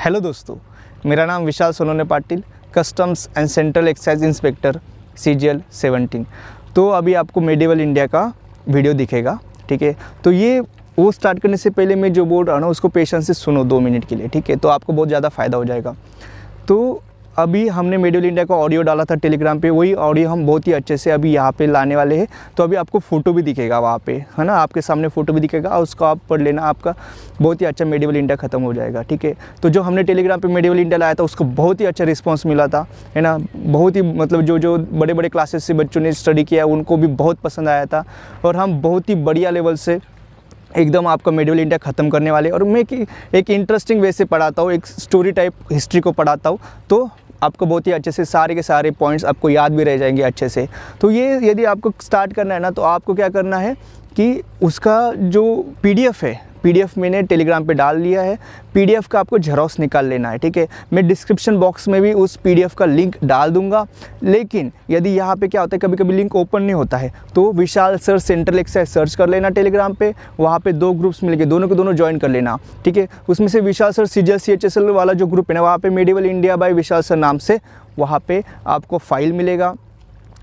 Hello दोस्तों, मेरा नाम Vishal Sonone Patil, customs and central excise inspector CGL 17। तो अभी आपको मेडिवल इंडिया का वीडियो दिखेगा, ठीक है। तो ये वो स्टार्ट करने से पहले मैं जो बोल रहा हूँ ना उसको पेशेंस से सुनो 2 मिनट के लिए, ठीक है। तो आपको बहुत ज़्यादा फ़ायदा हो जाएगा। तो अभी हमने मेडिवल इंडिया का ऑडियो डाला था टेलीग्राम पे, वही ऑडियो हम बहुत ही अच्छे से अभी यहाँ पे लाने वाले हैं। तो अभी आपको फ़ोटो भी दिखेगा वहाँ पे, है ना, आपके सामने फ़ोटो भी दिखेगा और उसको आप पढ़ लेना, आपका बहुत ही अच्छा मेडिवल इंडिया ख़त्म हो जाएगा, ठीक है। तो जो हमने टेलीग्राम पे मेडिवल इंडिया लाया था उसको बहुत ही अच्छा रिस्पॉन्स मिला था, है ना। बहुत ही मतलब जो बड़े बड़े क्लासेस से बच्चों ने स्टडी किया उनको भी बहुत पसंद आया था और हम बहुत ही बढ़िया लेवल से एकदम आपका मेडिवल इंडिया ख़त्म करने वाले। और मैं एक इंटरेस्टिंग वे से पढ़ाता हूँ, एक स्टोरी टाइप हिस्ट्री को पढ़ाता हूँ, तो आपको बहुत ही अच्छे से सारे के सारे पॉइंट्स आपको याद भी रह जाएंगे अच्छे से। तो ये यदि आपको स्टार्ट करना है ना, तो आपको क्या करना है कि उसका जो PDF है, PDF मैंने टेलीग्राम पे डाल लिया है। PDF का आपको झेरॉक्स निकाल लेना है, ठीक है। मैं डिस्क्रिप्शन बॉक्स में भी उस PDF का लिंक डाल दूंगा। लेकिन यदि यहाँ पे क्या होता है, कभी कभी लिंक ओपन नहीं होता है, तो विशाल सर सेंट्रल एक्साइज सर्च कर लेना टेलीग्राम पे। वहाँ पे 2 ग्रुप्स मिलेंगे, दोनों के दोनों ज्वाइन कर लेना, ठीक है। उसमें से विशाल सर CGL CHSL वाला जो ग्रुप है ना, वहाँ पे medieval India by Vishal sir नाम से वहाँ पे आपको फाइल मिलेगा,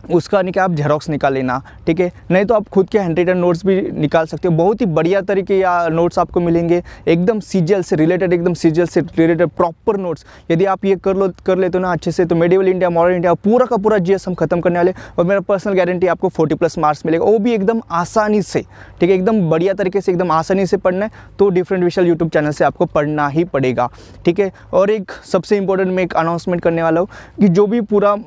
उसका आप झेरॉक्स निकाल लेना, ठीक है। नहीं तो आप खुद के हैंड रिटन नोट्स भी निकाल सकते हो। बहुत ही बढ़िया तरीके या नोट्स आपको मिलेंगे, एकदम CGL से रिलेटेड, एकदम CGL से रिलेटेड प्रॉपर नोट्स। यदि आप ये कर लेते हो ना अच्छे से, तो मेडिवल इंडिया, मॉडर्न इंडिया पूरा का पूरा GS हम खत्म करने वाले। और मेरा पर्सनल गारंटी आपको 40+ मार्क्स मिलेगा, वो भी एकदम आसानी से, ठीक है। एकदम बढ़िया तरीके से, एकदम आसानी से पढ़ना है तो डिफरेंट विशाल यूट्यूब चैनल से आपको पढ़ना ही पड़ेगा, ठीक है। और एक सबसे इंपॉर्टेंट मैं एक अनाउंसमेंट करने वाला हूँ कि जो भी पूरा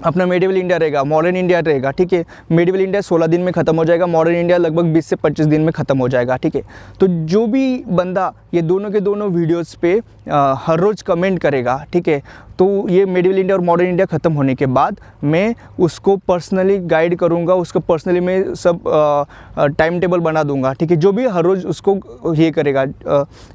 अपना मेडिवल इंडिया रहेगा, मॉडर्न इंडिया रहेगा, ठीक है। मेडिवल इंडिया 16 दिन में ख़त्म हो जाएगा, मॉडर्न इंडिया लगभग 20 से 25 दिन में ख़त्म हो जाएगा, ठीक है। तो जो भी बंदा ये दोनों के दोनों वीडियोस पे हर रोज़ कमेंट करेगा, ठीक है, तो ये मेडिवल इंडिया और मॉडर्न इंडिया ख़त्म होने के बाद मैं उसको पर्सनली गाइड करूँगा, उसको पर्सनली मैं सब टाइम टेबल बना दूंगा, ठीक है। जो भी हर रोज़ उसको ये करेगा,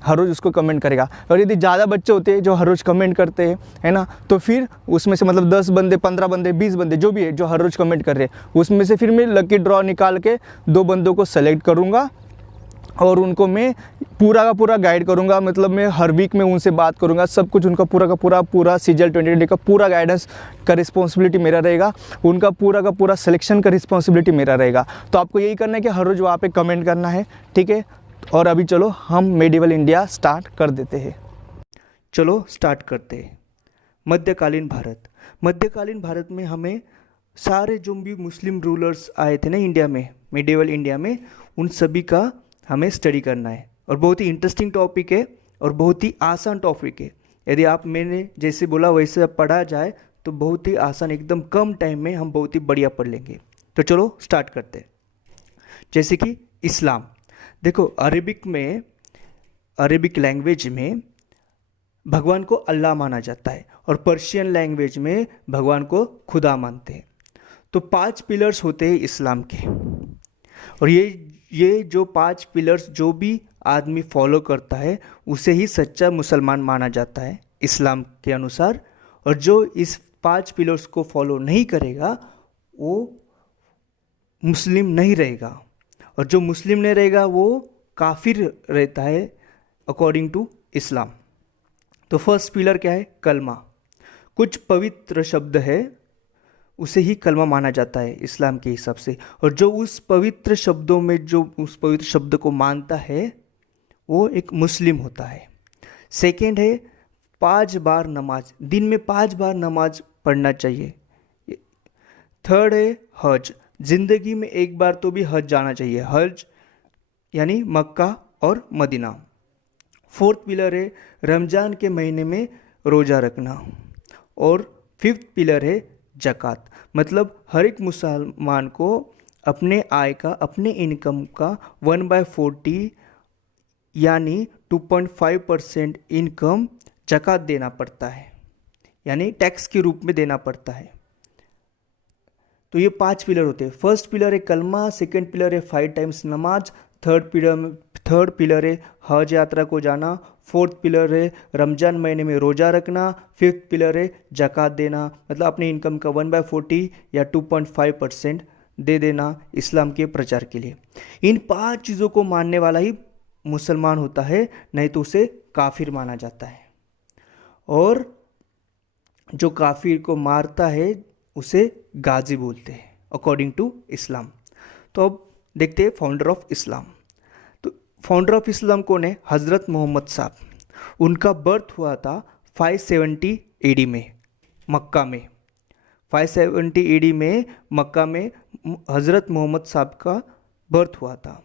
हर रोज़ उसको कमेंट करेगा। और यदि ज़्यादा बच्चे होते हैं जो हर रोज़ कमेंट करते हैं, है ना, तो फिर उसमें से मतलब 10 बंदे, 15 बंदे, 20 बंदे जो भी है जो हर रोज़ कमेंट कर रहे हैं, उसमें से फिर मैं लकी ड्रॉ निकाल के 2 बंदों को सेलेक्ट करूँगा और उनको मैं पूरा का पूरा गाइड करूंगा। मतलब मैं हर वीक में उनसे बात करूंगा, सब कुछ उनका पूरा का पूरा CGL 2020 का पूरा गाइडेंस का रिस्पॉन्सिबिलिटी मेरा रहेगा, उनका पूरा का पूरा सिलेक्शन का रिस्पॉन्सिबिलिटी मेरा रहेगा। तो आपको यही करना है कि हर रोज़ वहाँ पे कमेंट करना है, ठीक है। और अभी चलो हम मेडिवल इंडिया स्टार्ट कर देते हैं। चलो स्टार्ट करते हैं। मध्यकालीन भारत। मध्यकालीन भारत में हमें सारे जो भी मुस्लिम रूलर्स आए थे ना इंडिया में, मेडिवल इंडिया में, उन सभी का हमें स्टडी करना है। और बहुत ही इंटरेस्टिंग टॉपिक है और बहुत ही आसान टॉपिक है। यदि आप मैंने जैसे बोला वैसे पढ़ा जाए तो बहुत ही आसान, एकदम कम टाइम में हम बहुत ही बढ़िया पढ़ लेंगे। तो चलो स्टार्ट करते हैं। जैसे कि इस्लाम, देखो अरेबिक लैंग्वेज में भगवान को अल्लाह माना जाता है और पर्शियन लैंग्वेज में भगवान को खुदा मानते हैं। तो 5 पिलर्स होते हैं इस्लाम के, और ये जो 5 पिलर्स जो भी आदमी फॉलो करता है उसे ही सच्चा मुसलमान माना जाता है इस्लाम के अनुसार। और जो इस 5 पिलर्स को फॉलो नहीं करेगा वो मुस्लिम नहीं रहेगा, और जो मुस्लिम नहीं रहेगा वो काफिर रहता है अकॉर्डिंग टू इस्लाम। तो फर्स्ट पिलर क्या है? कलमा। कुछ पवित्र शब्द है उसे ही कलमा माना जाता है इस्लाम के हिसाब से, और जो उस पवित्र शब्दों में जो उस पवित्र शब्द को मानता है वो एक मुस्लिम होता है। सेकेंड है 5 बार नमाज, दिन में 5 बार नमाज पढ़ना चाहिए। थर्ड है हज, जिंदगी में एक बार तो भी हज जाना चाहिए, हज यानी मक्का और मदीना। फोर्थ पिलर है रमजान के महीने में रोज़ा रखना। और फिफ्थ पिलर है ज़कात, मतलब हर एक मुसलमान को अपने आय का, अपने इनकम का 1/40 यानी 2.5% इनकम ज़कात देना पड़ता है, यानी टैक्स के रूप में देना पड़ता है। तो ये 5 पिलर होते हैं। फर्स्ट पिलर है कलमा, सेकंड पिलर है 5 टाइम्स नमाज, थर्ड पिलर है हज यात्रा को जाना, फोर्थ पिलर है रमजान महीने में रोज़ा रखना, फिफ्थ पिलर है ज़कात देना, मतलब अपने इनकम का 1/40 या 2.5% दे देना इस्लाम के प्रचार के लिए। इन 5 चीज़ों को मानने वाला ही मुसलमान होता है, नहीं तो उसे काफिर माना जाता है। और जो काफिर को मारता है उसे गाजी बोलते हैं अकॉर्डिंग टू इस्लाम। तो अब देखते हैं फाउंडर ऑफ इस्लाम। तो फाउंडर ऑफ इस्लाम कौन है? हज़रत मोहम्मद साहब। उनका बर्थ हुआ था 570 एडी में मक्का में। 570 एडी में मक्का में हज़रत मोहम्मद साहब का बर्थ हुआ था।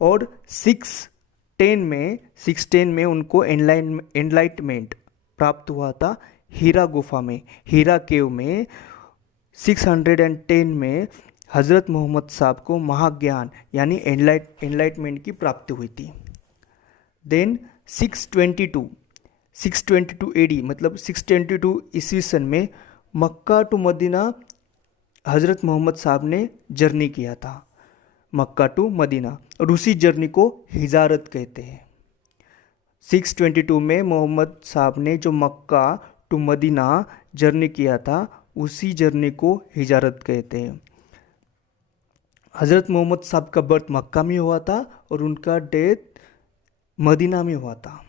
और 610 में उनको एनलाइटमेंट प्राप्त हुआ था हीरा गुफा में, हीरा केव में। 610 में हज़रत मोहम्मद साहब को महाज्ञान यानी एनलाइटमेंट की प्राप्ति हुई थी। देन 622 एडी मतलब 622 ईस्वी सन में मक्का टू मदीना हज़रत मोहम्मद साहब ने जर्नी किया था, मक्का टू मदीना, और उसी जर्नी को हिजारत कहते हैं। 622 में मोहम्मद साहब ने जो मक्का टू मदीना जर्नी किया था उसी जर्नी को हिजारत कहते हैं। हज़रत मोहम्मद साहब का बर्थ मक्का में हुआ था और उनका डेथ मदीना में हुआ था।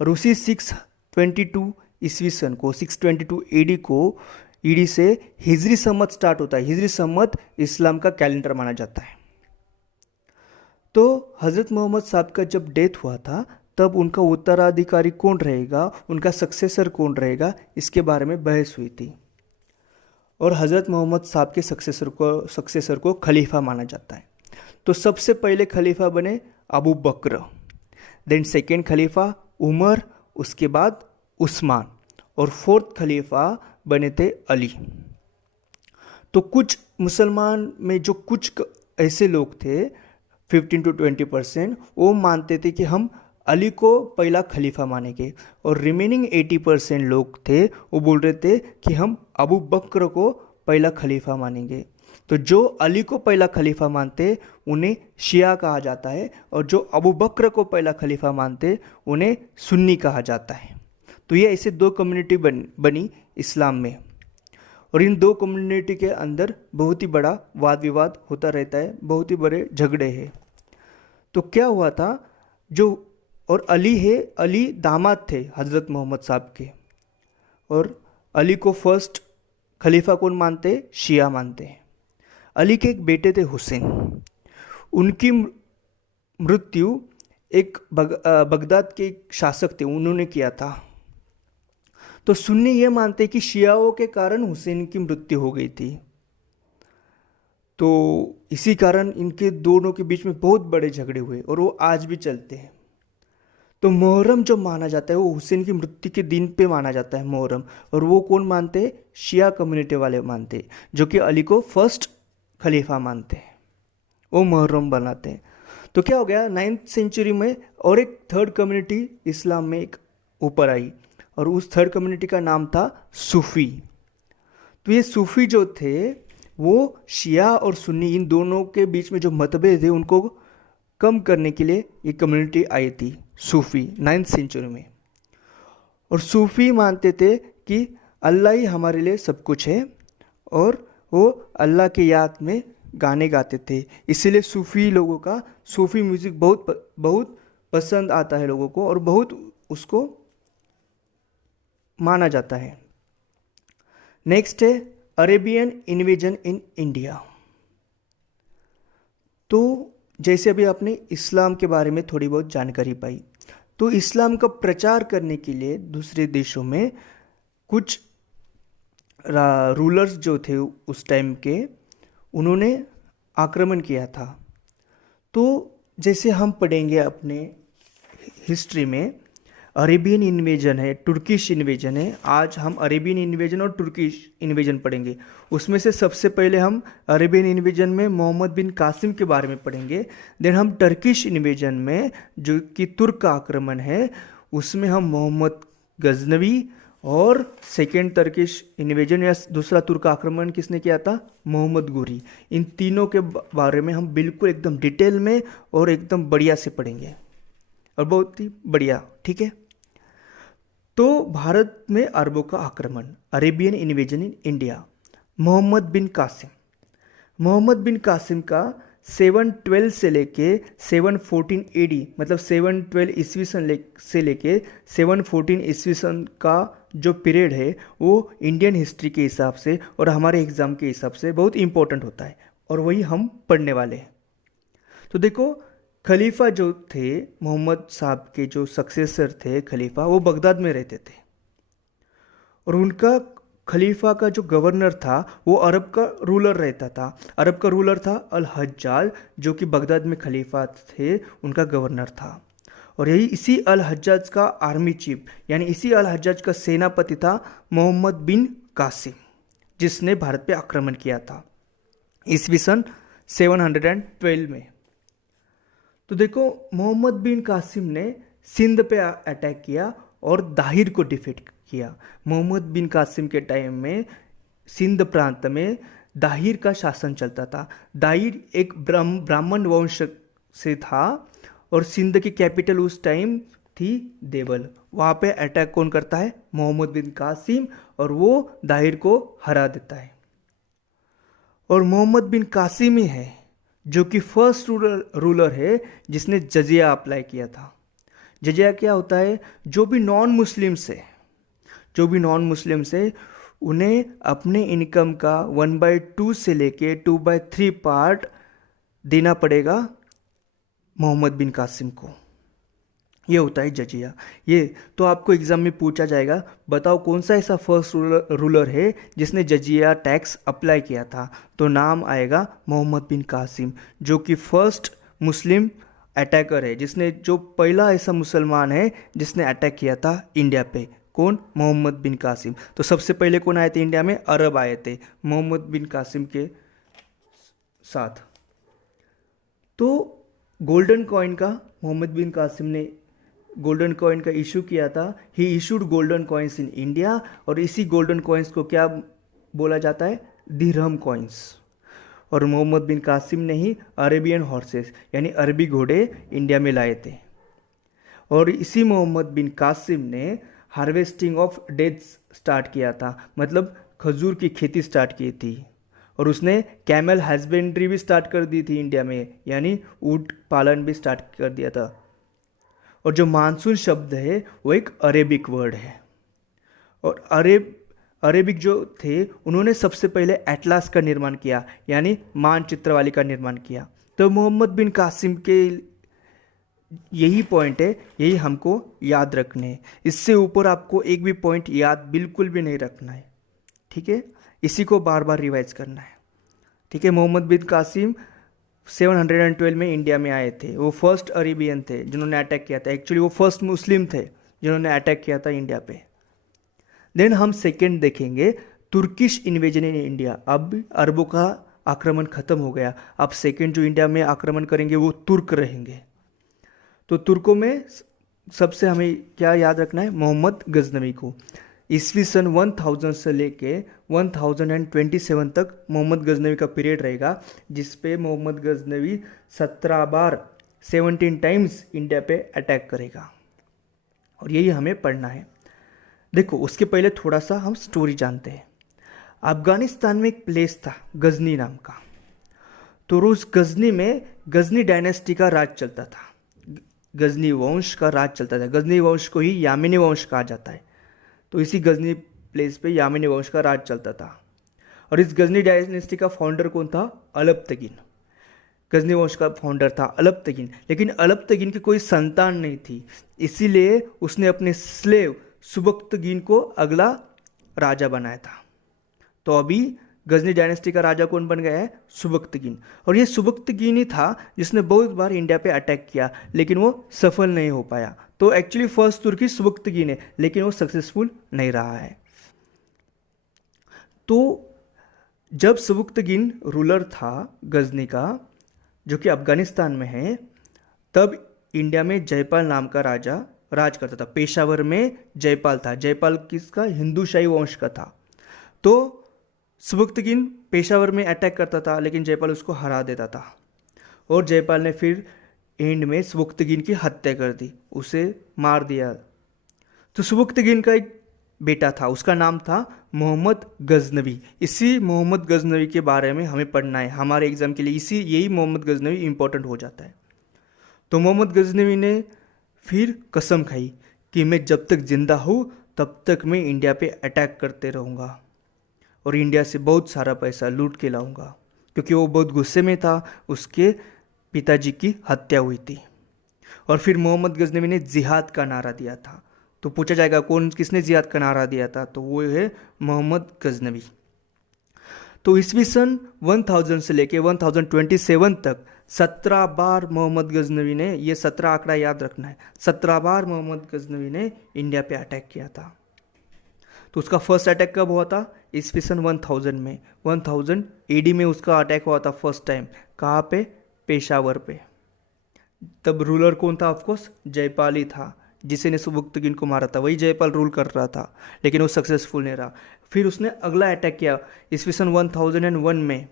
और उसी 622 ईस्वी सन को 622 एडी को ईडी से हिजरी सम्मत स्टार्ट होता है। हिजरी सम्मत इस्लाम का कैलेंडर माना जाता है। तो हज़रत मोहम्मद साहब का जब डेथ हुआ था तब उनका उत्तराधिकारी कौन रहेगा, उनका सक्सेसर कौन रहेगा, इसके बारे में बहस हुई थी। और हज़रत मोहम्मद साहब के सक्सेसर को खलीफा माना जाता है। तो सबसे पहले खलीफा बने अबू बकर, देन सेकेंड खलीफा उमर, उसके बाद उस्मान, और फोर्थ खलीफा बने थे अली। तो कुछ मुसलमान में जो कुछ ऐसे लोग थे 15 to 20% वो मानते थे कि हम अली को पहला खलीफा मानेंगे, और रिमेनिंग 80% लोग थे वो बोल रहे थे कि हम अबू बकर को पहला खलीफा मानेंगे। तो जो अली को पहला खलीफा मानते उन्हें शिया कहा जाता है, और जो अबू बकर को पहला खलीफा मानते उन्हें सुन्नी कहा जाता है। तो ये ऐसे दो कम्युनिटी बनी इस्लाम में, और इन दो कम्युनिटी के अंदर बहुत ही बड़ा वाद विवाद होता रहता है, बहुत ही बड़े झगड़े हैं। तो क्या हुआ था, जो और अली दामाद थे हज़रत मोहम्मद साहब के, और अली को फर्स्ट खलीफा कौन मानते? शिया मानते हैं। अली के एक बेटे थे हुसैन, उनकी मृत्यु एक बगदाद के एक शासक थे उन्होंने किया था। तो सुन्नी ये मानते कि शियाओं के कारण हुसैन की मृत्यु हो गई थी। तो इसी कारण इनके दोनों के बीच में बहुत बड़े झगड़े हुए और वो आज भी चलते हैं। तो मुहर्रम जो माना जाता है वो हुसैन की मृत्यु के दिन पे माना जाता है मुहर्रम, और वो कौन मानते हैं? शिया कम्युनिटी वाले मानते हैं, जो कि अली को फर्स्ट खलीफा मानते हैं, वो मुहर्रम बनाते हैं। तो क्या हो गया, 9th सेंचुरी में और एक थर्ड कम्युनिटी इस्लाम में एक ऊपर आई, और उस थर्ड कम्युनिटी का नाम था सूफ़ी। तो ये सूफ़ी जो थे वो शिया और सुन्नी इन दोनों के बीच में जो मतभेद थे उनको कम करने के लिए ये कम्युनिटी आई थी सूफ़ी 9th सेंचुरी में। और सूफ़ी मानते थे कि अल्लाह ही हमारे लिए सब कुछ है, और वो अल्लाह के याद में गाने गाते थे। इसीलिए सूफ़ी लोगों का सूफ़ी म्यूज़िक बहुत पसंद आता है लोगों को, और बहुत उसको माना जाता है। नेक्स्ट है अरेबियन इन्वेजन इन इंडिया। तो जैसे अभी आपने इस्लाम के बारे में थोड़ी बहुत जानकारी पाई, तो इस्लाम का प्रचार करने के लिए दूसरे देशों में कुछ रूलर्स जो थे उस टाइम के, उन्होंने आक्रमण किया था। तो जैसे हम पढ़ेंगे अपने हिस्ट्री में, अरेबियन इन्वेजन है, तुर्किश इन्वेजन है। आज हम अरेबियन इन्वेजन और तुर्किश इन्वेजन पढ़ेंगे। उसमें से सबसे पहले हम अरेबियन इन्वेजन में मोहम्मद बिन कासिम के बारे में पढ़ेंगे। देन हम टर्किश इन्वेजन में, जो कि तुर्क का आक्रमण है, उसमें हम मोहम्मद गजनवी, और सेकेंड टर्किश इन्वेजन या दूसरा तुर्क आक्रमण किसने किया था? मोहम्मद गोरी। इन तीनों के बारे में हम बिल्कुल एकदम डिटेल में और एकदम बढ़िया से पढ़ेंगे, और बहुत ही बढ़िया, ठीक है। तो भारत में अरबों का आक्रमण, Arabian invasion in India, Mohammad bin Qasim का 712 से लेके 714 एडी मतलब 712 ईस्वी सन से लेके 714 ईस्वी सन का जो पीरियड है वो इंडियन हिस्ट्री के हिसाब से और हमारे एग्ज़ाम के हिसाब से बहुत इंपॉर्टेंट होता है और वही हम पढ़ने वाले हैं। तो देखो, खलीफा जो थे, मोहम्मद साहब के जो सक्सेसर थे खलीफा, वो बगदाद में रहते थे और उनका खलीफा का जो गवर्नर था वो अरब का रूलर रहता था। अरब का रूलर था अल हज्जाज, जो कि बगदाद में खलीफा थे, उनका गवर्नर था। और यही इसी अल हज्जाज का आर्मी चीफ यानी इसी अल हज्जाज का सेनापति था मोहम्मद बिन कासिम, जिसने भारत पे आक्रमण किया था ईस्वी सन 712 में। तो देखो, मोहम्मद बिन कासिम ने सिंध पे अटैक किया और दाहिर को डिफीट किया। मोहम्मद बिन कासिम के टाइम में सिंध प्रांत में दाहिर का शासन चलता था। दाहिर एक ब्राह्मण वंश से था और सिंध की कैपिटल उस टाइम थी देवल। वहाँ पे अटैक कौन करता है? मोहम्मद बिन कासिम, और वो दाहिर को हरा देता है। और मोहम्मद बिन कासिम ही है जो कि फर्स्ट रूलर है जिसने जजिया अप्लाई किया था। जजिया क्या होता है? जो भी नॉन मुस्लिम्स है उन्हें अपने इनकम का 1/2 से लेके 2/3 पार्ट देना पड़ेगा मोहम्मद बिन कासिम को। ये होता है जजिया। ये तो आपको एग्जाम में पूछा जाएगा, बताओ कौन सा ऐसा फर्स्ट रूलर है जिसने जजिया टैक्स अप्लाई किया था? तो नाम आएगा मोहम्मद बिन कासिम, जो कि फर्स्ट मुस्लिम अटैकर है, जिसने जो पहला ऐसा मुसलमान है जिसने अटैक किया था इंडिया पे। कौन? मोहम्मद बिन कासिम। तो सबसे पहले कौन आए थे इंडिया में? अरब आए थे मोहम्मद बिन कासिम के साथ। तो गोल्डन कॉइन का मोहम्मद बिन कासिम ने गोल्डन कॉइन का इशू किया था। He issued golden coins in India, और इसी गोल्डन कॉइन्स को क्या बोला जाता है? Dirham coins. और मोहम्मद बिन कासिम ने ही अरेबियन हॉर्सेस यानी अरबी घोड़े इंडिया में लाए थे। और इसी मोहम्मद बिन कासिम ने हार्वेस्टिंग ऑफ डेट्स स्टार्ट किया था, मतलब खजूर की खेती स्टार्ट की थी। और उसने कैमल हस्बेंड्री भी स्टार्ट कर दी थी इंडिया में, यानी ऊंट पालन भी स्टार्ट कर दिया था। और जो मानसून शब्द है वो एक अरेबिक वर्ड है। और अरेबिक जो थे उन्होंने सबसे पहले एटलास का निर्माण किया, यानी मानचित्रवाली का निर्माण किया। तो मोहम्मद बिन कासिम के यही पॉइंट है, यही हमको याद रखने हैं। इससे ऊपर आपको एक भी पॉइंट याद बिल्कुल भी नहीं रखना है, ठीक है? इसी को बार बार रिवाइज करना है, ठीक है? मोहम्मद बिन कासिम 712 में इंडिया में आए थे। वो फर्स्ट अरेबियन थे जिन्होंने अटैक किया था। एक्चुअली वो फर्स्ट मुस्लिम थे जिन्होंने अटैक किया था इंडिया पे। देन हम सेकेंड देखेंगे, तुर्किश इन्वेजन इन इंडिया। अब अरबों का आक्रमण खत्म हो गया, अब सेकेंड जो इंडिया में आक्रमण करेंगे वो तुर्क रहेंगे। तो तुर्कों में सबसे हमें क्या याद रखना है? मोहम्मद गजनवी को। ईस्वी सन 1000 से लेके 1027 तक मोहम्मद गजनवी का पीरियड रहेगा, जिस पे मोहम्मद गजनवी 17 टाइम्स इंडिया पे अटैक करेगा। और यही हमें पढ़ना है। देखो, उसके पहले थोड़ा सा हम स्टोरी जानते हैं। अफगानिस्तान में एक प्लेस था गजनी नाम का। तो उस गजनी में गजनी डायनेस्टी का राज चलता था, गजनी वंश का राज चलता था। गजनी वंश को ही यामिनी वंश कहा जाता है। तो इसी गजनी प्लेस पे यामिनी वंश का राज चलता था। और इस गजनी डायनेस्टी का फाउंडर कौन था? अलबतगिन। गजनी वंश का फाउंडर था अलबतगिन। लेकिन अलबतगिन की कोई संतान नहीं थी, इसीलिए उसने अपने स्लेव सुबक्तगिन को अगला राजा बनाया था। तो अभी गजनी डायनेस्टी का राजा कौन बन गया है? सुबक्तगिन। और ये सुबक्तगिन ही था जिसने बहुत बार इंडिया पे अटैक किया, लेकिन वो सफल नहीं हो पाया। तो एक्चुअली फर्स्ट तुर्की सुबक्तगिन है, लेकिन वो सक्सेसफुल नहीं रहा है। तो जब सुबक्तगिन रूलर था गजनी का, जो कि अफगानिस्तान में है, तब इंडिया में जयपाल नाम का राजा राज करता था। पेशावर में जयपाल था। जयपाल किसका? हिंदूशाही वंश का था। तो सुबक्तगिन पेशावर में अटैक करता था, लेकिन जयपाल उसको हरा देता था। और जयपाल ने फिर एंड में सुबक्तगिन की हत्या कर दी, उसे मार दिया। तो सुबक्तगिन का एक बेटा था, उसका नाम था मोहम्मद गजनवी। इसी मोहम्मद गजनवी के बारे में हमें पढ़ना है हमारे एग्जाम के लिए, इसी यही मोहम्मद गजनवी इंपॉर्टेंट हो जाता है। तो मोहम्मद गजनवी ने फिर कसम खाई कि मैं जब तक जिंदा हूँ तब तक मैं इंडिया पे अटैक करते रहूँगा और इंडिया से बहुत सारा पैसा लूट के लाऊंगा, क्योंकि वो बहुत गुस्से में था, उसके पिताजी की हत्या हुई थी। और फिर मोहम्मद गजनवी ने जिहाद का नारा दिया था। तो पूछा जाएगा कौन किसने जिहाद का नारा दिया था, तो वो है मोहम्मद गजनवी। तो ईस्वी सन 1000 से लेके 1027 तक 17 बार मोहम्मद गजनवी ने, ये 17 आंकड़ा याद रखना है, 17 बार मोहम्मद गजनवी ने इंडिया पे अटैक किया था। तो उसका फर्स्ट अटैक कब हुआ था? ईस्वी सन 1000 में, 1000 AD में उसका अटैक हुआ था फर्स्ट टाइम। कहाँ पे? पेशावर पे। तब रूलर कौन था? ऑफकोर्स जयपाल ही था, जिसने सुबुक्तगिन को मारा था, वही जयपाल रूल कर रहा था, लेकिन वो सक्सेसफुल नहीं रहा। फिर उसने अगला अटैक किया ईस्वी सन 1001 में,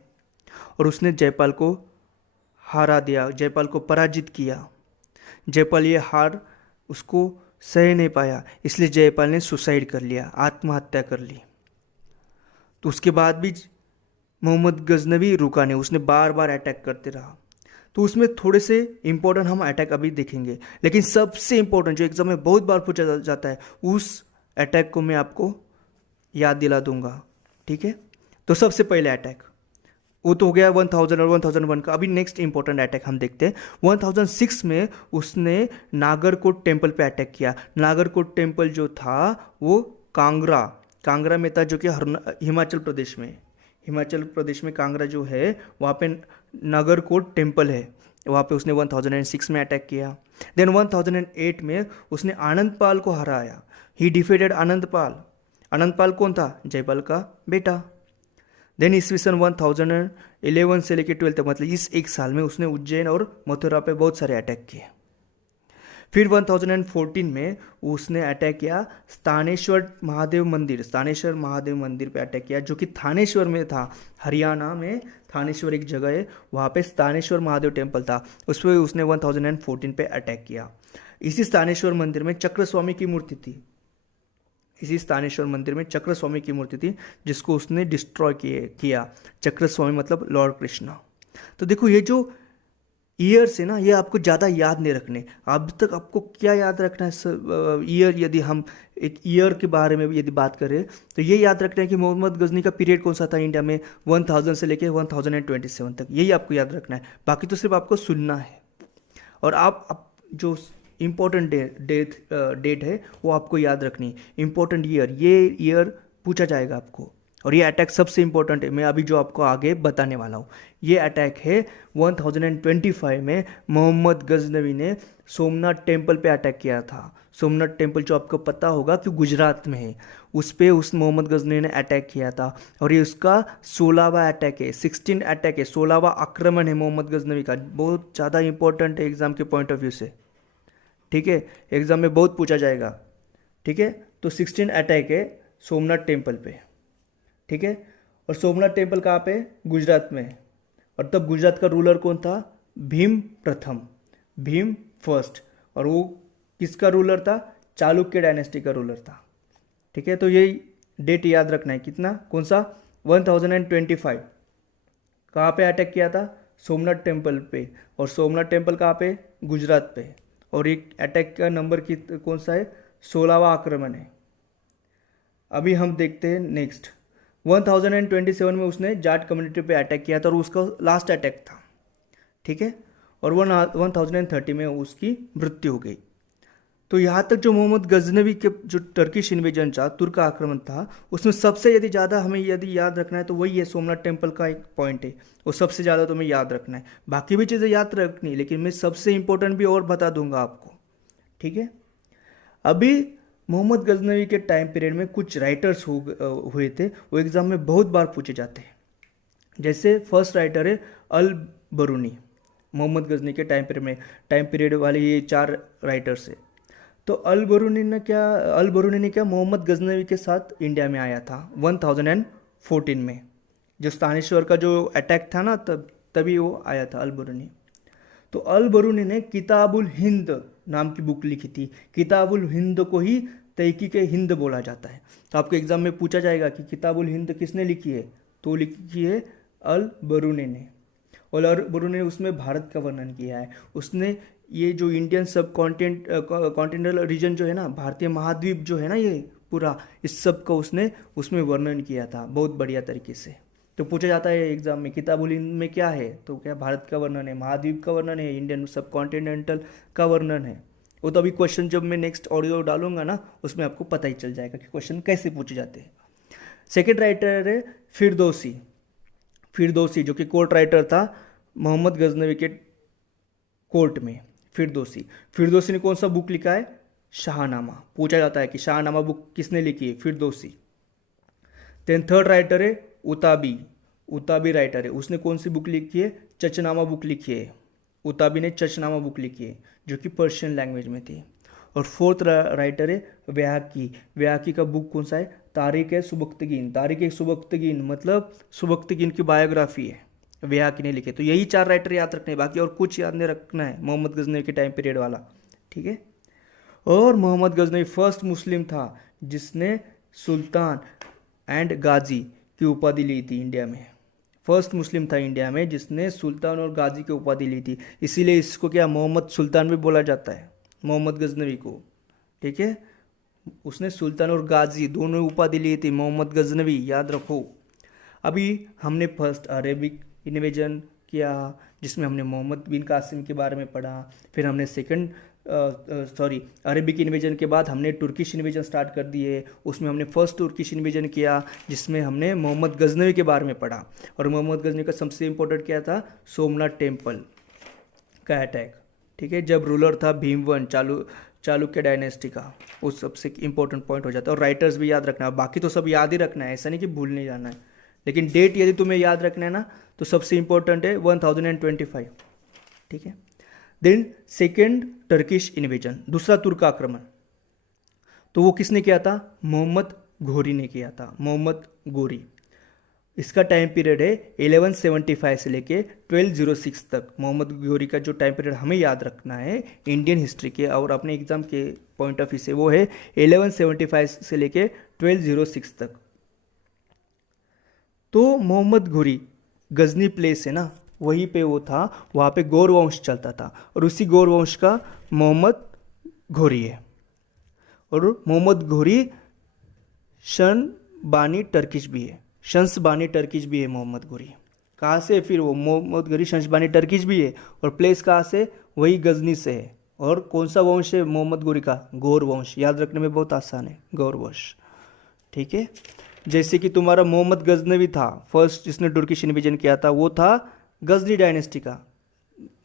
और उसने जयपाल को हारा दिया, जयपाल को पराजित किया। जयपाल ये हार उसको सह नहीं पाया, इसलिए जयपाल ने सुसाइड कर लिया, आत्महत्या कर ली। तो उसके बाद भी मोहम्मद गजनवी रुका नहीं, उसने बार बार अटैक करते रहा। तो उसमें थोड़े से इंपॉर्टेंट हम अटैक अभी देखेंगे, लेकिन सबसे इंपॉर्टेंट जो एग्जाम में बहुत बार पूछा जाता है, उस अटैक को मैं आपको याद दिला दूंगा, ठीक है। तो सबसे पहले अटैक वो तो हो गया 1000 और 1001 का। अभी नेक्स्ट इंपॉर्टेंट अटैक हम देखते हैं। 1006 में उसने नागरकोट टेम्पल पे अटैक किया। नागरकोट टेम्पल जो था वो कांगड़ा में था, जो कि हिमाचल प्रदेश में, हिमाचल प्रदेश में कांगड़ा जो है वहाँ पे नागरकोट टेम्पल है, वहाँ पे उसने 1006 में अटैक किया। देन 1008 में उसने आनंदपाल को हराया। ही डिफीटेड आनंदपाल। आनंदपाल कौन था? जयपाल का बेटा। देन ईस्वी सन 1011 से लेकर 12 तक, मतलब इस एक साल में उसने उज्जैन और मथुरा पे बहुत सारे अटैक किए। फिर 1014 में उसने अटैक किया स्थानेश्वर महादेव मंदिर पे अटैक किया, जो कि थानेश्वर में था, हरियाणा में थानेश्वर एक जगह है, वहाँ पे स्थानेश्वर महादेव टेम्पल था, उस पर उसने 1014 पे अटैक किया। इसी स्थानेश्वर मंदिर में चक्रस्वामी की मूर्ति थी, जिसको उसने डिस्ट्रॉय किया। चक्रस्वामी मतलब लॉर्ड कृष्णा। तो देखो ये जो ईयर्स है ना, ये आपको ज़्यादा याद नहीं रखने। अब तक आपको क्या याद रखना है ईयर, यदि हम एक ईयर के बारे में यदि बात करें तो ये याद रखना है कि मोहम्मद गजनी का पीरियड कौन सा था इंडिया में, 1000 से लेके 1027 तक, यही आपको याद रखना है। बाकी तो सिर्फ आपको सुनना है, और आप जो इम्पोर्टेंट डेट है वो आपको याद रखनी है। इम्पोर्टेंट ईयर, ये ईयर पूछा जाएगा आपको। और ये अटैक सबसे इंपॉर्टेंट है, मैं अभी जो आपको आगे बताने वाला हूँ। ये अटैक है 1025 में मोहम्मद गजनवी ने सोमनाथ टेम्पल पे अटैक किया था। सोमनाथ टेम्पल जो आपको पता होगा कि गुजरात में है, उस पे उस मोहम्मद गजनवी ने अटैक किया था। और ये उसका 16वां अटैक है, 16 अटैक है, 16वां आक्रमण है मोहम्मद गजनवी का। बहुत ज़्यादा इंपॉर्टेंट है एग्जाम के पॉइंट ऑफ व्यू से, ठीक है, एग्जाम में बहुत पूछा जाएगा, ठीक है। तो 16 अटैक है सोमनाथ टेम्पल पे, ठीक है। और सोमनाथ टेम्पल कहाँ पे? गुजरात में। और तब गुजरात का रूलर कौन था? भीम फर्स्ट। और वो किसका रूलर था? चालुक्य डायनेस्टी का रूलर था, ठीक है। तो यही डेट याद रखना है। कितना? कौन सा? 1025। कहाँ पे अटैक किया था? सोमनाथ टेम्पल पे। और सोमनाथ टेम्पल कहाँ पे? गुजरात पे। और एक अटैक का नंबर कौन सा है? 16वां आक्रमण है। अभी हम देखते हैं नेक्स्ट। 1027 में उसने जाट कम्युनिटी पे अटैक किया था और उसका लास्ट अटैक था, ठीक है। और 1030 में उसकी मृत्यु हो गई। तो यहाँ तक जो मोहम्मद गजनवी के जो टर्किश इन्वेजन था, तुर्क आक्रमण था, उसमें सबसे यदि ज़्यादा हमें यदि याद रखना है तो वही है सोमनाथ टेम्पल का एक पॉइंट है, वो सबसे ज़्यादा तुम्हें याद रखना है। बाकी भी चीज़ें याद रखनी है, लेकिन मैं सबसे इंपॉर्टेंट भी और बता दूंगा आपको, ठीक है। अभी मोहम्मद गजनवी के टाइम पीरियड में कुछ राइटर्स हुए थे, वो एग्जाम में बहुत बार पूछे जाते हैं। जैसे फर्स्ट राइटर है अल बरूनी, मोहम्मद गजनी के टाइम पीरियड वाले ये 4 राइटर्स है। तो अल बरूनी ने क्या मोहम्मद गजनवी के साथ इंडिया में आया था 1014 में, जो स्थानेश्वर का जो अटैक था ना, तभी वो आया था अल बरूनी। तो अल बरूनी ने किताबुल हिंद नाम की बुक लिखी थी। किताबुल हिंद को ही तहकीक हिंद बोला जाता है। तो आपके एग्जाम में पूछा जाएगा कि किताबुल हिंद किसने लिखी है, तो लिखी है अल बरूनी ने। और अल बरूनी ने उसमें भारत का वर्णन किया है। उसने ये जो इंडियन सब कॉन्टिनेंटल रीजन जो है ना, भारतीय महाद्वीप जो है ना, ये पूरा इस सब का उसने उसमें वर्णन किया था बहुत बढ़िया तरीके से। तो पूछा जाता है एग्जाम में किताबुल हिंद में क्या है, तो क्या भारत का वर्णन है, महाद्वीप का वर्णन है, इंडियन सब कॉन्टिनेंटल का वर्णन है। वो तो अभी क्वेश्चन जब मैं नेक्स्ट ऑडियो डालूंगा ना, उसमें आपको पता ही चल जाएगा कि क्वेश्चन कैसे पूछे जाते हैं। सेकेंड राइटर है फिरदौसी। फिरदौसी जो कि कोर्ट राइटर था मोहम्मद गजनवी के कोर्ट में। फिरदौसी ने कौन सा बुक लिखा है, शाहनामा। पूछा जाता है कि शाहनामा बुक किसने लिखी है, फिरदौसी। देन थर्ड राइटर है उताबी राइटर है। उसने कौन सी बुक लिखी है, चचनामा बुक लिखी है। उताबी ने चचनामा बुक लिखी है जो कि पर्शियन लैंग्वेज में थी। और फोर्थ राइटर है व्याकी का बुक कौन सा है, तारिक सुबक्तगीन मतलब सुबक्तगीन की बायोग्राफी है, व्याकी ने लिखे। तो यही 4 राइटर याद रखने हैं, बाकी और कुछ याद नहीं रखना है मोहम्मद गजनवी के टाइम पीरियड वाला, ठीक है। और मोहम्मद गजनवी फर्स्ट मुस्लिम था जिसने सुल्तान एंड गाजी की उपाधि ली थी इंडिया में। फर्स्ट मुस्लिम था इंडिया में जिसने सुल्तान और गाजी की उपाधि ली थी, इसीलिए इसको क्या मोहम्मद सुल्तान भी बोला जाता है, मोहम्मद गजनवी को, ठीक है। उसने सुल्तान और गाजी दोनों उपाधि ली थी, मोहम्मद गजनवी, याद रखो। अभी हमने फर्स्ट अरेबिक इन्वेजन किया जिसमें हमने मोहम्मद बिन कासिम के बारे में पढ़ा। फिर हमने अरेबिक इन्वेजन के बाद हमने तुर्किश इन्वेजन स्टार्ट कर दिए। उसमें हमने फर्स्ट तुर्किश इन्वेजन किया जिसमें हमने मोहम्मद गजनवी के बारे में पढ़ा। और मोहम्मद गजनवी का सबसे इम्पोर्टेंट क्या था, सोमनाथ टेम्पल का अटैक, ठीक है, जब रूलर था भीमवन चालुक्य डायनेस्टी का, वो सबसे इंपॉर्टेंट पॉइंट हो जाता है। और राइटर्स भी याद रखना है, बाकी तो सब याद ही रखना है, ऐसा नहीं कि भूल नहीं जाना है, लेकिन डेट यदि तुम्हें याद रखना है ना तो सबसे इंपॉर्टेंट है 1025, ठीक है। देन सेकेंड टर्किश इन्वेजन, दूसरा तुर्क आक्रमण, तो वो किसने किया था, मोहम्मद घोरी ने किया था, मोहम्मद घोरी। इसका टाइम पीरियड है 1175 से लेके 1206 तक। मोहम्मद घोरी का जो टाइम पीरियड हमें याद रखना है इंडियन हिस्ट्री के और अपने एग्जाम के पॉइंट ऑफ व्यू से, वो है 1175 से लेके 1206 तक। तो मोहम्मद घोरी गजनी प्लेस है ना, वहीं पे वो था, वहाँ पे गौर वंश चलता था और उसी गौर वंश का मोहम्मद घोरी है। और मोहम्मद घोरी शंसबानी टर्किश भी है मोहम्मद घोरी। कहाँ से फिर वो मोहम्मद घोरी शंसबानी टर्किश भी है और प्लेस कहाँ से, वही गजनी से है। और कौन सा वंश है मोहम्मद घोरी का, गौर वंश, याद रखने में बहुत आसान है, गौर वंश, ठीक है। जैसे कि तुम्हारा मोहम्मद गजनवी था फर्स्ट जिसने तुर्किश इन्वेजन किया था, वो था गजनी डायनेस्टी का।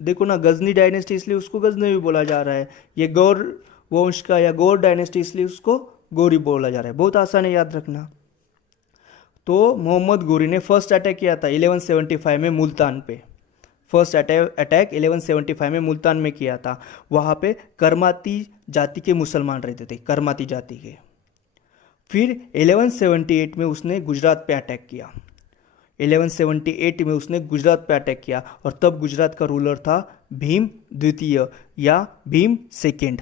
देखो ना, गजनी डायनेस्टी इसलिए उसको गजनवी बोला जा रहा है, ये गौर वंश का या गौर डायनेस्टी इसलिए उसको गौरी बोला जा रहा है, बहुत आसान है याद रखना। तो मोहम्मद घोरी ने फर्स्ट अटैक किया था 1175 में मुल्तान पे, फर्स्ट अटैक 1175 में मुल्तान में किया था। वहाँ पे करमाती जाति के मुसलमान रहते थे, करमाती जाति के। फिर 1178 में उसने गुजरात पे अटैक किया, 1178 में उसने गुजरात पे अटैक किया और तब गुजरात का रूलर था भीम द्वितीय या भीम सेकेंड।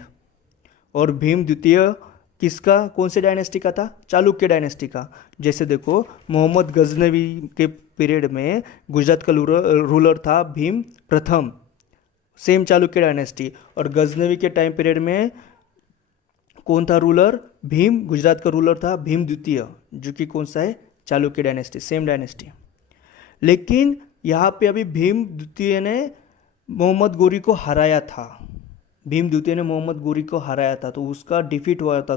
और भीम द्वितीय किसका, कौन से डायनेस्टी का था, चालुक्य डायनेस्टी का। जैसे देखो मोहम्मद गजनवी के पीरियड में गुजरात का रूलर था भीम प्रथम, सेम चालुक्य डायनेस्टी। और गजनवी के टाइम पीरियड में कौन था रूलर, भीम, गुजरात का रूलर था भीम द्वितीय, जो कि कौन सा है, चालुक्य डायनेस्टी, सेम डायनेस्टी। लेकिन यहाँ पे अभी भीम द्वितीय ने मोहम्मद घोरी को हराया था, भीम द्वितीय ने मोहम्मद घोरी को हराया था, तो उसका डिफीट हुआ था,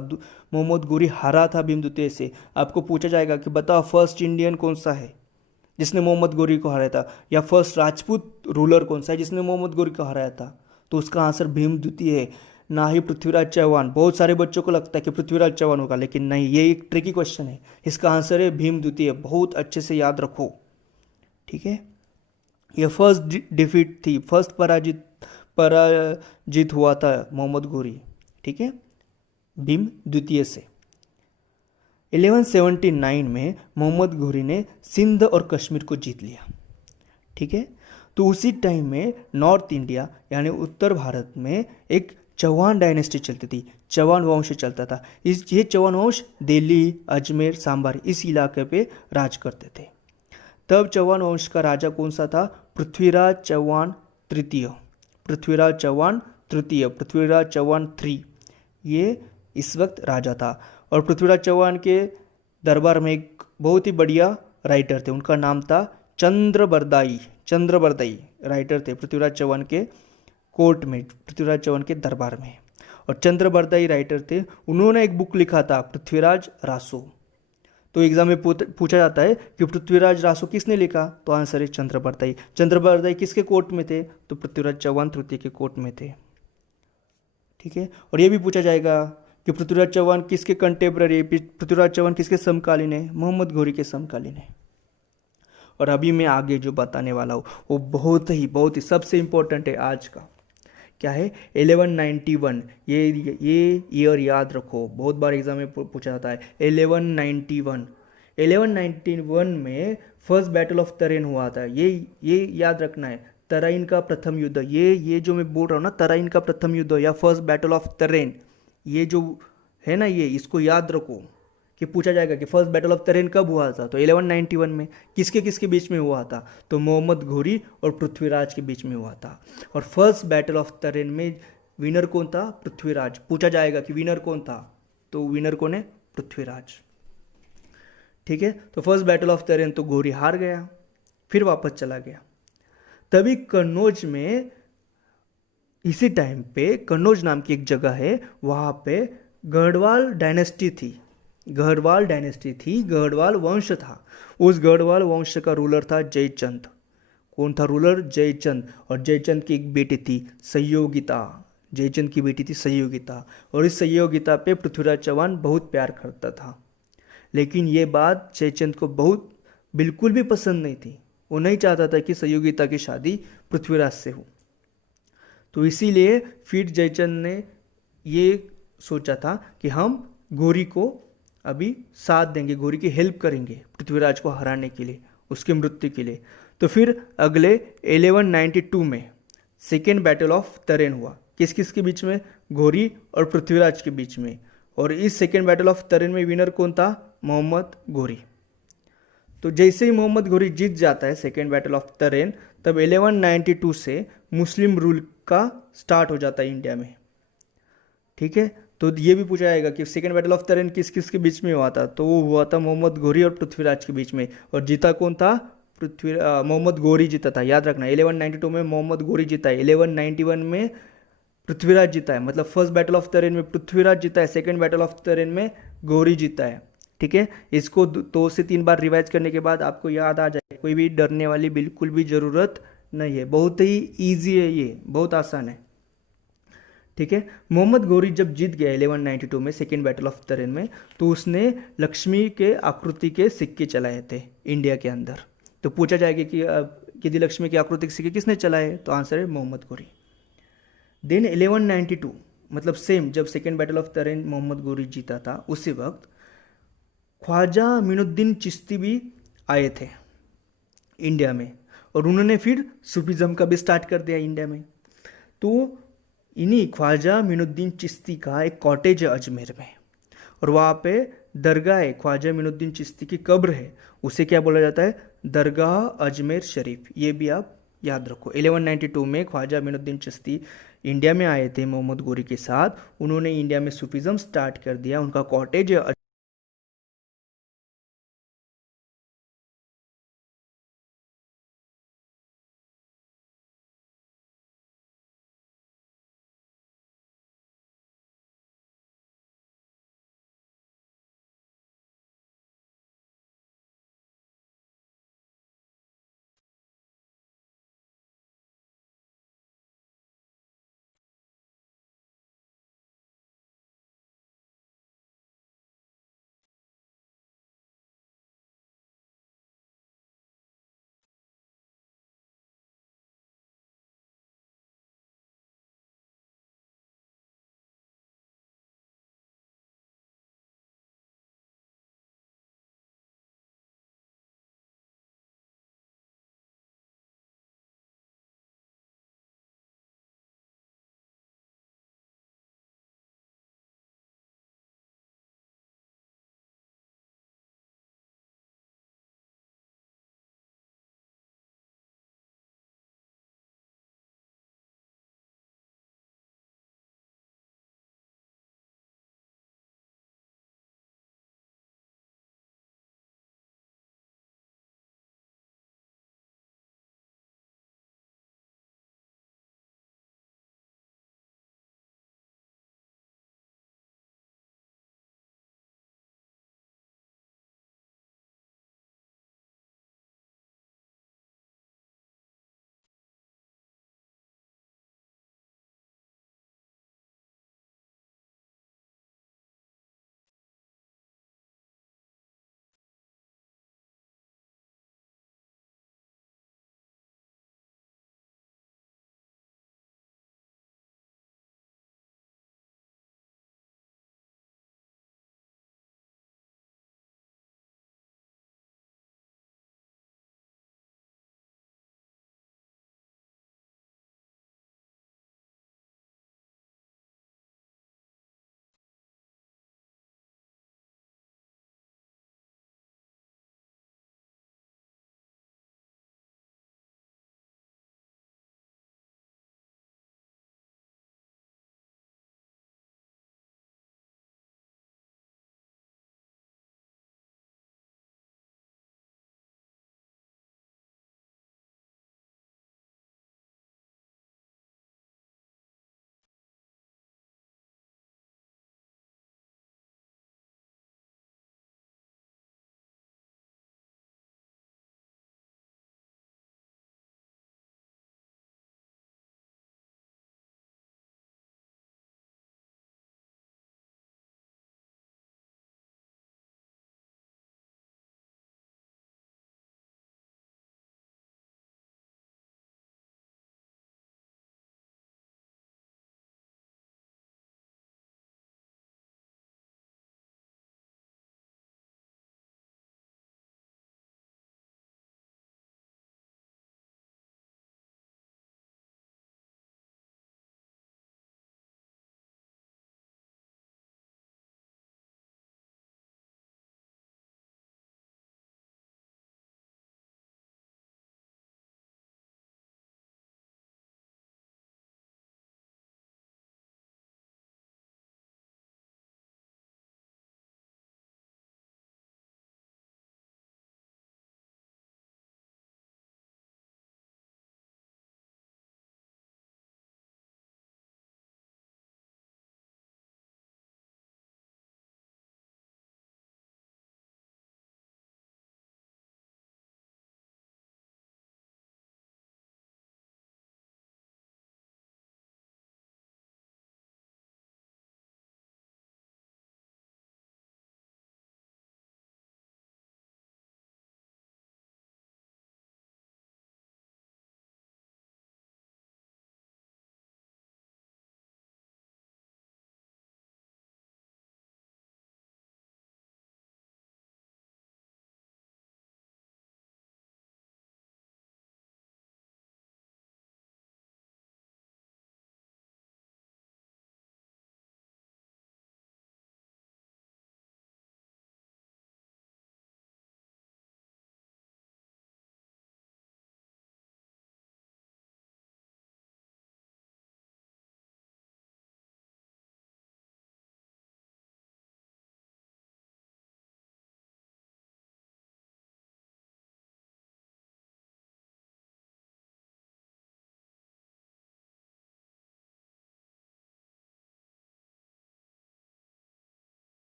मोहम्मद घोरी हारा था भीम द्वितीय से। आपको पूछा जाएगा कि बताओ फर्स्ट इंडियन कौन सा है जिसने मोहम्मद घोरी को हराया था, या फर्स्ट राजपूत रूलर कौन सा है जिसने मोहम्मद घोरी को हराया था, तो उसका आंसर भीम द्वितीय है, ना ही पृथ्वीराज चौहान। बहुत सारे बच्चों को लगता है कि पृथ्वीराज चौहान होगा, लेकिन नहीं, ये एक ट्रिकी क्वेश्चन है, इसका आंसर है भीम द्वितीय, बहुत अच्छे से याद रखो, ठीक है। यह फर्स्ट डिफीट थी, फर्स्ट पराजित हुआ था मोहम्मद घोरी, ठीक है, भीम द्वितीय से। 1179 में मोहम्मद घोरी ने सिंध और कश्मीर को जीत लिया, ठीक है। तो उसी टाइम में नॉर्थ इंडिया यानी उत्तर भारत में एक चौहान डायनेस्टी चलती थी, चौहान वंश से चलता था। ये चौहान वंश दिल्ली, अजमेर, सांभर इस इलाके पे राज करते थे। तब चौहान वंश का राजा कौन सा था? पृथ्वीराज चौहान तृतीय, पृथ्वीराज चौहान तृतीय, पृथ्वीराज चौहान 3, ये इस वक्त राजा था। और पृथ्वीराज चौहान के दरबार में एक बहुत ही बढ़िया राइटर थे, उनका नाम था चंद्रबरदाई। चंद्रबरदाई राइटर थे पृथ्वीराज चौहान के कोर्ट में, पृथ्वीराज चौहान के दरबार में। और चंद्रबरदाई राइटर थे, उन्होंने एक बुक लिखा था पृथ्वीराज रासो। तो एग्जाम में पूछा जाता है कि पृथ्वीराज रासो किसने लिखा? तो आंसर है चंद्रबरदाई। चंद्रबरदाई किसके कोर्ट में थे? तो पृथ्वीराज चौहान तृतीय के कोर्ट में थे। ठीक है। और ये भी पूछा जाएगा कि पृथ्वीराज चौहान किसके कंटेम्प्रेरी, पृथ्वीराज चौहान किसके समकालीन है? मोहम्मद घोरी के समकालीन है। और अभी मैं आगे जो बताने वाला हूँ वो बहुत ही सबसे इम्पोर्टेंट है आज का। क्या है? 1191। ये ईयर याद रखो, बहुत बार एग्जाम में पूछा जाता है। 1191 में फर्स्ट बैटल ऑफ तराइन हुआ था। ये याद रखना है, तराइन का प्रथम युद्ध। ये जो मैं बोल रहा हूँ ना, तराइन का प्रथम युद्ध या फर्स्ट बैटल ऑफ तराइन, ये जो है ना, ये इसको याद रखो कि पूछा जाएगा कि फर्स्ट बैटल ऑफ तराइन कब हुआ था? तो 1191 में। किसके बीच में हुआ था? तो मोहम्मद घोरी और पृथ्वीराज के बीच में हुआ था। और फर्स्ट बैटल ऑफ तराइन में विनर कौन था? पृथ्वीराज। पूछा जाएगा कि विनर कौन था? तो विनर कौन है? पृथ्वीराज। ठीक है। तो फर्स्ट बैटल ऑफ तराइन तो घोरी हार गया, फिर वापस चला गया। तभी कन्नौज में इसी टाइम पे कन्नौज नाम की एक जगह है, वहाँ पे गढ़वाल डायनेस्टी थी, गढ़वाल वंश था। उस गढ़वाल वंश का रूलर था जयचंद। कौन था रूलर? जयचंद। और जयचंद की एक बेटी थी संयोगिता, जयचंद की बेटी थी संयोगिता। और इस संयोगिता पे पृथ्वीराज चौहान बहुत प्यार करता था। लेकिन ये बात जयचंद को बिल्कुल भी पसंद नहीं थी। वो नहीं चाहता था कि संयोगिता की शादी पृथ्वीराज से हो। तो इसीलिए फिर जयचंद ने ये सोचा था कि हम घोरी को अभी साथ देंगे, घोरी की हेल्प करेंगे पृथ्वीराज को हराने के लिए, उसकी मृत्यु के लिए। तो फिर अगले 1192 में सेकेंड बैटल ऑफ तराइन हुआ। किस के बीच में? घोरी और पृथ्वीराज के बीच में। और इस सेकेंड बैटल ऑफ तराइन में विनर कौन था? मोहम्मद घोरी। तो जैसे ही मोहम्मद घोरी जीत जाता है सेकेंड बैटल ऑफ तराइन, तब 1192 से मुस्लिम रूल का स्टार्ट हो जाता है इंडिया में। ठीक है। तो ये भी पूछा जाएगा कि सेकेंड बैटल ऑफ तराइन किस के बीच में हुआ था? तो वो हुआ था मोहम्मद घोरी और पृथ्वीराज के बीच में। और जीता कौन था? मोहम्मद घोरी जीता था। याद रखना, 1192 में मोहम्मद घोरी जीता है, 1191 में पृथ्वीराज जीता है। मतलब फर्स्ट बैटल ऑफ तराइन में पृथ्वीराज जीता है, सेकेंड बैटल ऑफ तराइन में घोरी जीता है। ठीक है। इसको 2 से 3 बार रिवाइज करने के बाद आपको याद आ जाए, कोई भी डरने वाली बिल्कुल भी ज़रूरत नहीं है। बहुत ही ईजी है, ये बहुत आसान है। ठीक है। मोहम्मद घोरी जब जीत गया 1192 में सेकेंड बैटल ऑफ तराइन में, तो उसने लक्ष्मी के आकृति के सिक्के चलाए थे इंडिया के अंदर। तो पूछा जाएगा कि यदि लक्ष्मी की आकृति के सिक्के किसने चलाए? तो आंसर है मोहम्मद घोरी। देन 1192 मतलब सेम, जब second battle of Tarain Muhammad Ghori जीता था, उसी वक्त ख्वाजा मीनुद्दीन चिश्ती भी आए थे इंडिया में। और उन्होंने फिर सूफीज़म का भी स्टार्ट कर दिया इंडिया में। तो इन्हीं ख्वाजा मीनुद्दीन चिश्ती का एक कॉटेज है अजमेर में, और वहाँ पे दरगाह है, ख्वाजा मीनुद्दीन चिश्ती की कब्र है। उसे क्या बोला जाता है? दरगाह अजमेर शरीफ। ये भी आप याद रखो। 1192 में ख्वाजा मीनुद्दीन चिश्ती इंडिया में आए थे मोहम्मद घोरी के साथ। उन्होंने इंडिया में सूफीज़म स्टार्ट कर दिया। उनका कॉटेज है